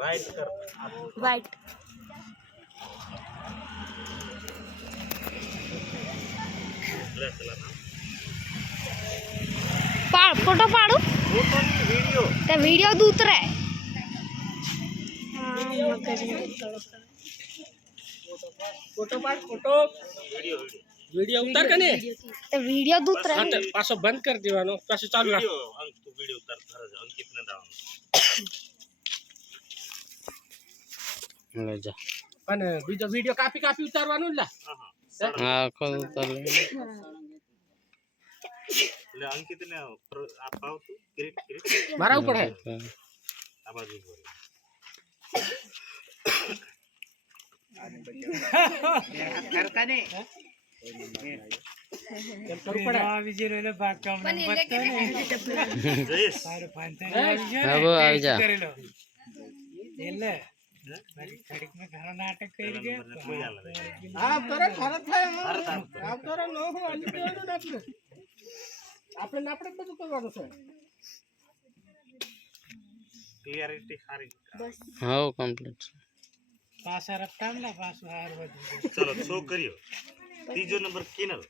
Right कर। White photo पाड़ू? Video तो वीडियो दूसरा है फ़ोटो पाड़ फ़ोटो वीडियो वीडियो उतार कने तो वीडियो दूसरा है पासो बंद कर दीवानो। पासो चालू रहा वीडियो उतार अंकित कितने दाव લઈ બીજો વીડિયો કાપી કાપી ઉતારવાનું લા. હા કો ઉતાર લે. લે અંકિત ને આપાવ તું ક્રિટ ક્રિટ મારા ઉપર હે. આ બાજુ કરતા ને. આવી જા. કોઈ હાલ રે આમ કરે ભારત થાય આમ. આમ કરે નો હું હાલી દેવાનું ને આપણે આપણે ને આપણે જ બધું કરવાનું છે ક્લિયરિટી સારી હા કમ્પ્લીટ ચલો શો કર્યો ત્રીજો નંબર કિનલ ઓય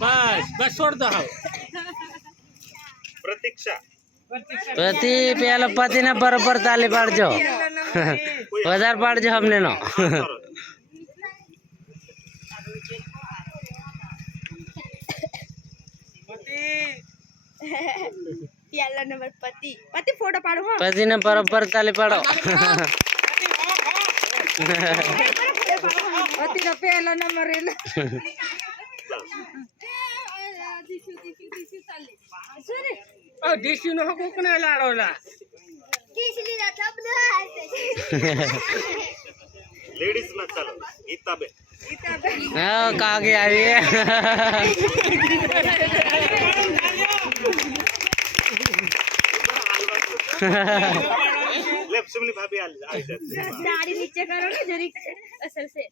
બસ બસ છોડ દો હાવ પ્રતીક્ષા પતિ પેલા પતિ ને બરોબર તાલી પાડજો વધારે પાડજો અમને નો કરો. પહેલા નંબર પતિ પતિ ફોટો પાડો હા પતિ ને બરોબર તાલી પાડો पहिला नंबर येईल डिशू न कोकण लाडवला लेडीज़ ना चलो गीताबे कागे आई लेफ़्ट से भाभी आ दाढ़ी नीचे करो ना जरी असल से।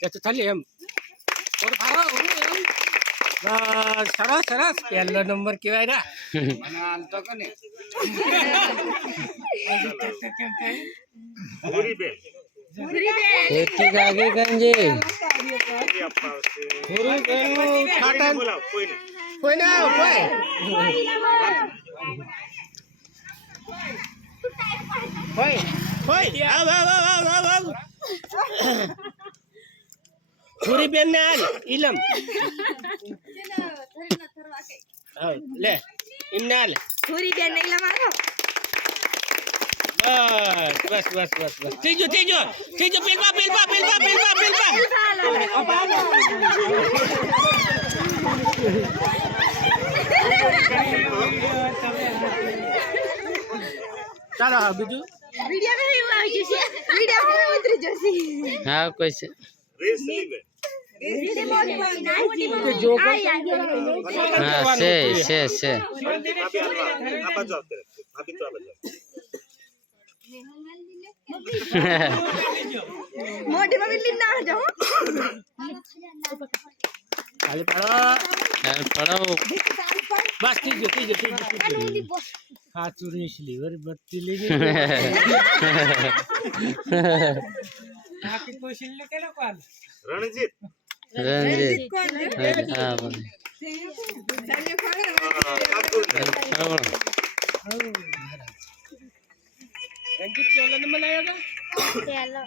કે તો ચાલી એમ. ઓર ભારો ઓર એમ? બસ સરસ સરસ. પહેલો નંબર કહેવાય ના. પૂરીબેન એથી કાગે કંજી પૂરી બેન કોઈને ખાટન. કોઈ ના કોઈ. કોઈ. કોઈ. આવ આવ આવ આવ આવ. ધુરી બેન ને હાલ ઇલમ લે એમને હાલ. ધુરી બેન ને ઇલમ આવો. બસ બસ બસ બસ થઈ જો થઈ જો થઈ જો પેલવા પેલવા પેલવા પેલવા પેલવા. ચાલો બીજું? વિડિયો વિડિયો ઉતરી જશે? હા કોઈ છે. হ্যাঁ সে সে সে বাস ঠিক ঠিক ঠিক হাত চুরি নিছিলি ওর बाकी तो शिल्ले के ना कौन रणजीत. रणजीत कौन हाँ बोल. रणजीत चलो ने मलाया चलो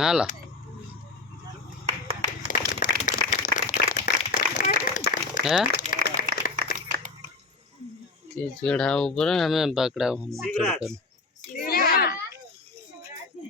हाला है चढ़ा ऊपर हमें बकड़ा हम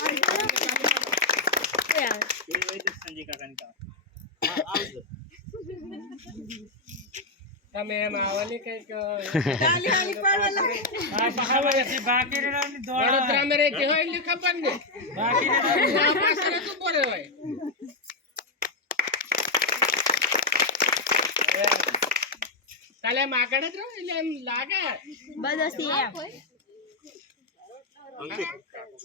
આવી જશે વેચી હા વેચી વિડિયો નારંગ તમે એમ આવવાની કઈક વડોદરામાં રહેતી હોય એટલે ખબર ને આ પાછળ તો પડે હોય કાલે એમ આગળ જ રહો એટલે એમ લાગે બદસી એમ અંકિત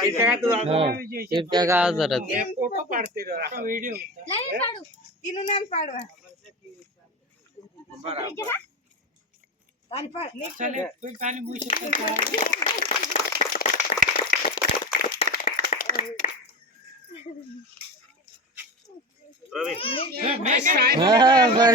टिपक्या गाजर फ़ोटो पाडते व्हिडिओ तिनू नाम पाडवा पाणी पाड नेक्स्ट पाणी होऊ शकतो बर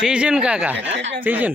सीज़न का का? सीज़न